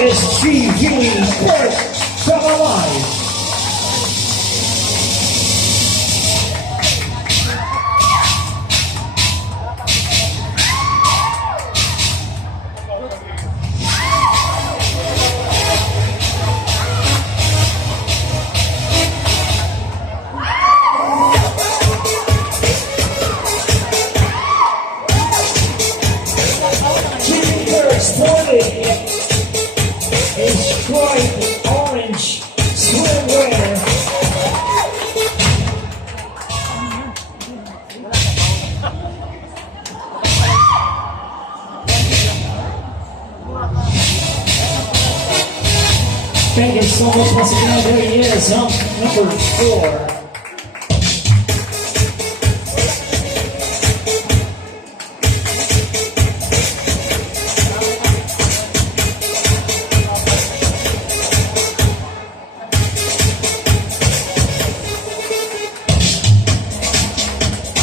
SGV Sport from Alive. A striped orange swimwear. Thank you so much once again. There he is, number 4.